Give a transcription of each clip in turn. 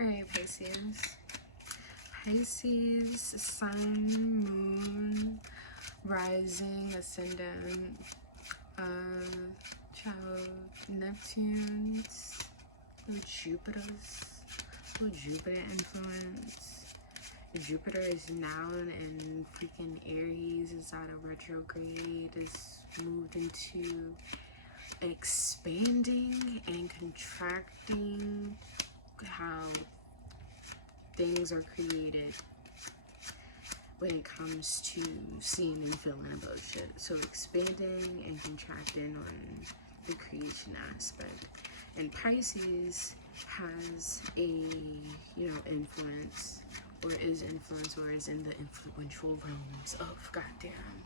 Alright, Pisces. Pisces, Sun, Moon, Rising, Ascendant, child, Neptune's, little Jupiter influence. Jupiter is now in freaking Aries, is out of retrograde, is moved into expanding and contracting how things are created when it comes to seeing and feeling about shit. So expanding and contracting on the creation aspect. And Pisces has a, influence, or is influence, or is in the influential realms of goddamn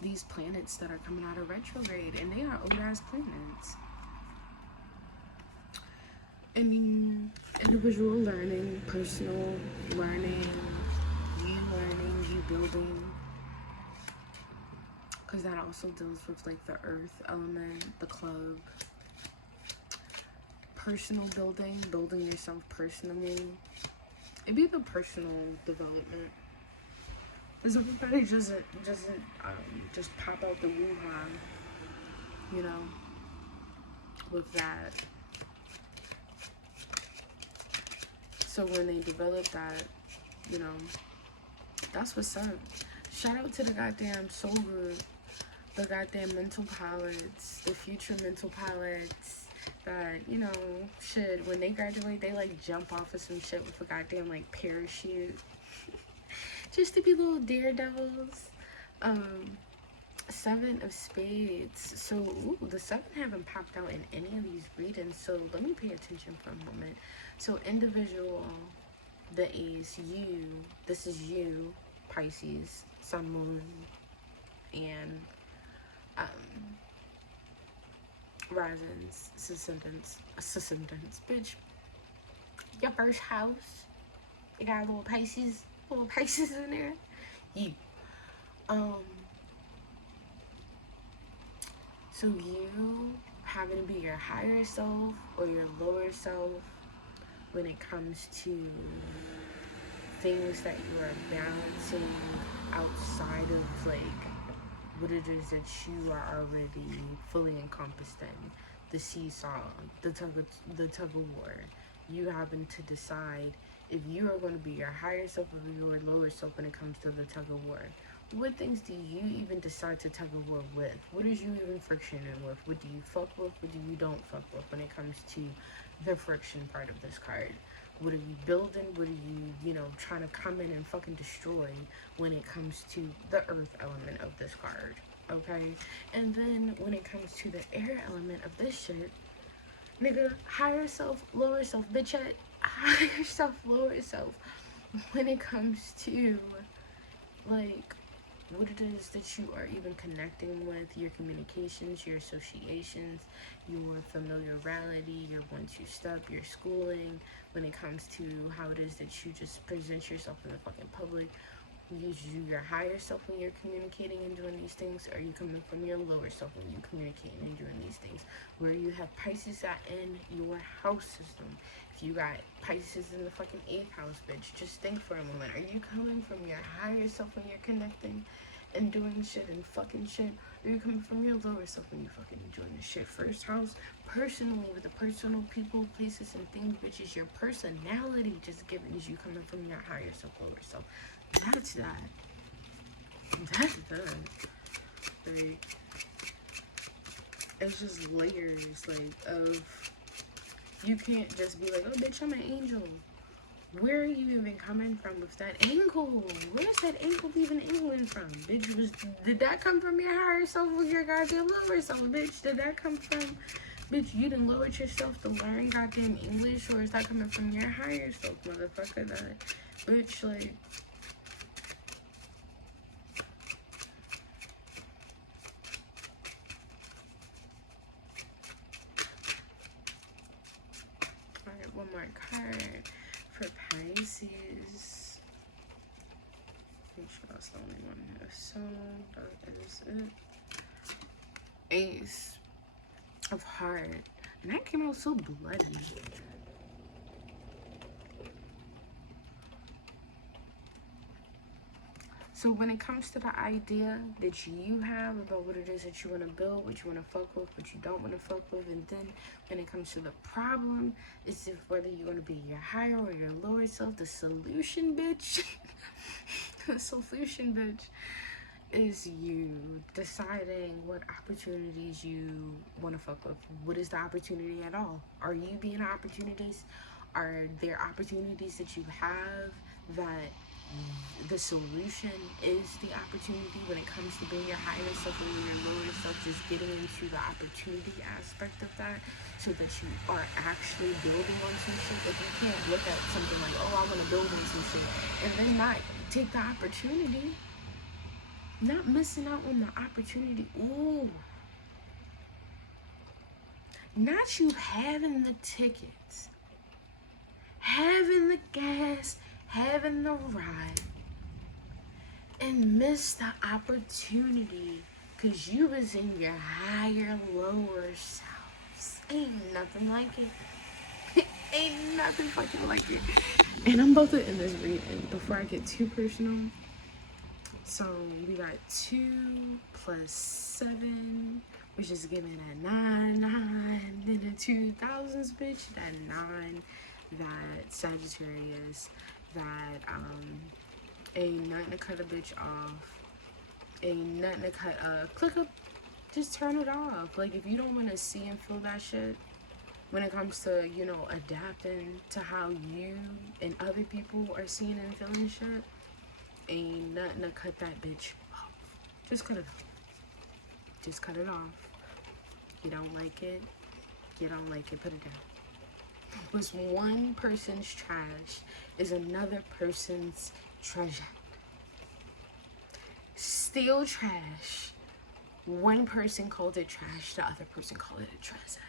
these planets that are coming out of retrograde, and they are old ass planets. I mean, individual learning, personal learning, you building, because that also deals with like the earth element, the club, personal building yourself personally. It'd be the personal development, because everybody doesn't just pop out the woo-ha, with that. So when they develop that, that's what's up. Shout out to the goddamn soul group, the goddamn mental pilots, the future mental pilots that, shit, when they graduate, they like jump off of some shit with a goddamn like parachute. Just to be little daredevils. Seven of Spades. So, ooh, the seven haven't popped out in any of these readings, so let me pay attention for a moment. So, individual, the A's, you, this is you, Pisces, Sun, Moon, and risings, ascendants, bitch. Your first house, you got little Pisces in there. You, so you having to be your higher self or your lower self when it comes to things that you are balancing outside of like what it is that you are already fully encompassed in. The seesaw, the tug of war. You happen to decide if you are going to be your higher self or your lower self when it comes to the tug of war. What things do you even decide to tug of war with? What is you even frictioning with? What do you fuck with? What do you don't fuck with when it comes to the friction part of this card? What are you building? What are you, trying to come in and fucking destroy when it comes to the earth element of this card? Okay? And then when it comes to the air element of this shit, nigga, higher self, lower self, bitch, higher self, lower self. When it comes to, like, what it is that you are even connecting with, your communications, your associations, your familiarity, your one-two-step, your schooling, when it comes to how it is that you just present yourself in the fucking public. Use you your higher self when you're communicating and doing these things, or are you coming from your lower self when you're communicating and doing these things? Where you have Pisces at in your house system. If you got Pisces in the fucking 8th house, bitch, just think for a moment. Are you coming from your higher self when you're connecting and doing shit and fucking shit? Or are you coming from your lower self when you're fucking doing this shit? First house, personally, with the personal people, places, and things, which is your personality just given, is you coming from your higher self, lower self. That's that. That's that. Like, it's just layers, like, of, you can't just be like, oh, bitch, I'm an angel. Where are you even coming from with that angle? Where's that angle even angling from? Bitch, did that come from your higher self or your goddamn lower self, bitch? Did that come from, bitch, you done lowered yourself to learn goddamn English, or is that coming from your higher self, motherfucker? That, bitch, like, alright, one more card for Pisces. Make sure that's the only one here. So that is it. Ace of Heart. And that came out so bloody. So when it comes to the idea that you have about what it is that you want to build, what you want to fuck with, what you don't want to fuck with, and then when it comes to the problem, it's if whether you want to be your higher or your lower self, the solution, bitch. The solution, bitch, is you deciding what opportunities you want to fuck with. What is the opportunity at all? Are you being opportunities? Are there opportunities that you have that the solution is the opportunity when it comes to being your higher self and your lower self, just getting into the opportunity aspect of that so that you are actually building on some shit? Like, you can't look at something like, oh, I want to build on some shit, and then not take the opportunity, not missing out on the opportunity. Ooh, not you having the tickets, having the gas, having the ride, and miss the opportunity because you was in your higher, lower selves. Ain't nothing like it. Ain't nothing fucking like it. And I'm about to end this reading before I get too personal. So we got 2 plus 7, which is giving a 9, 9, then the 2000s, bitch, that 9, that Sagittarius, that ain't nothing to cut a bitch off, ain't nothing to cut click up, just turn it off. Like, if you don't want to see and feel that shit when it comes to, you know, adapting to how you and other people are seeing and feeling shit, ain't nothing to cut that bitch off. Just cut it off. Just cut it off. You don't like it, you don't like it, put it down. What's one person's trash is another person's treasure. Still trash. One person called it trash, the other person called it a treasure.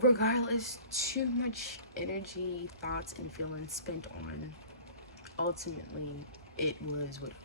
Regardless, too much energy, thoughts, and feelings spent on, ultimately, it was what it